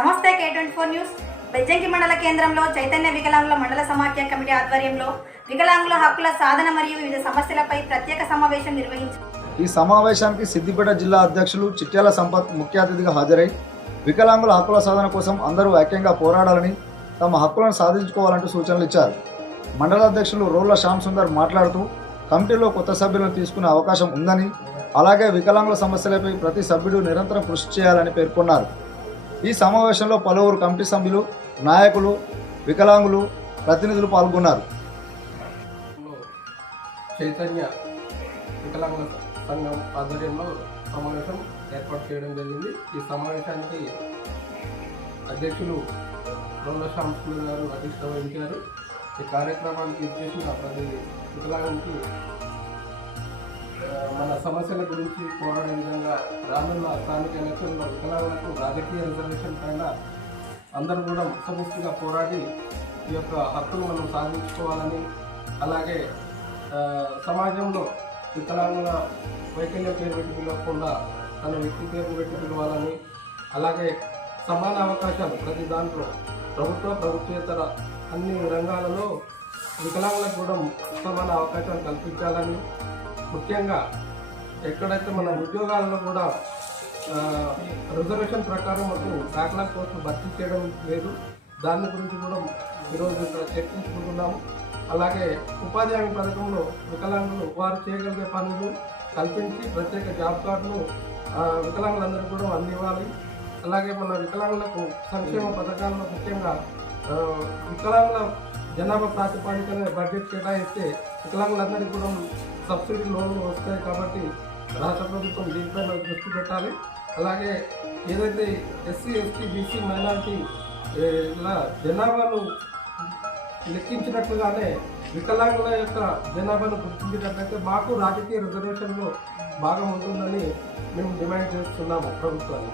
నమస్తే K24 news. Bejjanki మండల కేంద్రంలో చైతన్య వికలాంగుల మండల సమాఖ్య కమిటీ ఆధ్వర్యంలో వికలాంగుల హక్కుల సాధన మరియు వివిధ సమస్యలపై ప్రత్యేక సమావేశం నిర్వహించారు. ఈ సమావేశానికి సిద్దిపేట జిల్లా అధ్యక్షులు చిట్యాల సంపత్ ముఖ్య అతిథిగా హాజరై వికలాంగుల హక్కుల సాధన కోసం అందరూ ఐక్యంగా పోరాడాలని, తమ హక్కులను సాధించుకోవాలంటూ సూచనలు ఇచ్చారు. మండల అధ్యక్షులు రోళ్ల శ్యామ్ సుందర్ మాట్లాడుతూ కమిటీలో కొత్త సభ్యులను తీసుకునే అవకాశం ఉందని, అలాగే వికలాంగుల సమస్యలపై ప్రతి సభ్యుడు నిరంతరం కృషి చేయాలని పేర్కొన్నారు. ఈ సమావేశంలో పలువురు కమిటీ సభ్యులు, నాయకులు, వికలాంగులు, ప్రతినిధులు పాల్గొన్నారు. చైతన్య వికలాంగుల సంఘం ఆధ్వర్యంలో సమావేశం ఏర్పాటు చేయడం జరిగింది. ఈ సమావేశానికి అధ్యక్షులు రోళ్ల శ్యామ్ సుందర్ గారు అధ్యక్షత వహించారు. ఈ కార్యక్రమానికి ఇచ్చేసిన ప్రతి వికలాంగునికి మన సమస్యల గురించి పోరాడే విధంగా రానున్న స్థానిక ఎలక్షన్లో వికలాంగులకు రాజకీయ రిజర్వేషన్ పైన అందరూ కూడా సమిష్టిగా పోరాడి ఈ యొక్క హక్కును మనం సాధించుకోవాలని, అలాగే సమాజంలో వికలాంగుల వైకల్య పేరు పెట్టి పిలవకుండా తన వ్యక్తి పేరు పెట్టి పిలవాలని, అలాగే సమాన అవకాశాలు ప్రతి దాంట్లో ప్రభుత్వేతర అన్ని రంగాలలో వికలాంగులకు కూడా సమాన అవకాశాలు కల్పించాలని, ముఖ్యంగా ఎక్కడైతే మన ఉద్యోగాలలో కూడా రిజర్వేషన్ ప్రకారం మాకు బ్యాక్లాగ్ పోస్టులు భర్తీ చేయడం లేదు, దాని గురించి కూడా ఈరోజు ఇక్కడ చర్చించుకుంటున్నాము. అలాగే ఉపాధి హామీ పథకంలో వికలాంగులు వారు చేయగలిగే పనులు కల్పించి ప్రత్యేక జాబ్ కార్డును వికలాంగులందరూ కూడా అందివ్వాలి. అలాగే మన వికలాంగులకు సంక్షేమ పథకాల్లో ముఖ్యంగా వికలాంగుల జనాభా ప్రాతిపదికన బడ్జెట్ కేటాయిస్తే వికలాంగులందరికీ కూడా సబ్సిడీ లోన్లు వస్తాయి. కాబట్టి రాష్ట్ర ప్రభుత్వం దీనిపైన దృష్టి పెట్టాలి. అలాగే ఏదైతే ఎస్సీ, ఎస్టీ, బీసీ, మైనారిటీ ఇలా జనాభాను లెక్కించినట్లుగానే వికలాంగుల యొక్క జనాభాను గుర్తించినట్లయితే మాకు రాజకీయ రిజర్వేషన్లో భాగం ఉంటుందని మేము డిమాండ్ చేస్తున్నాము ప్రభుత్వాన్ని.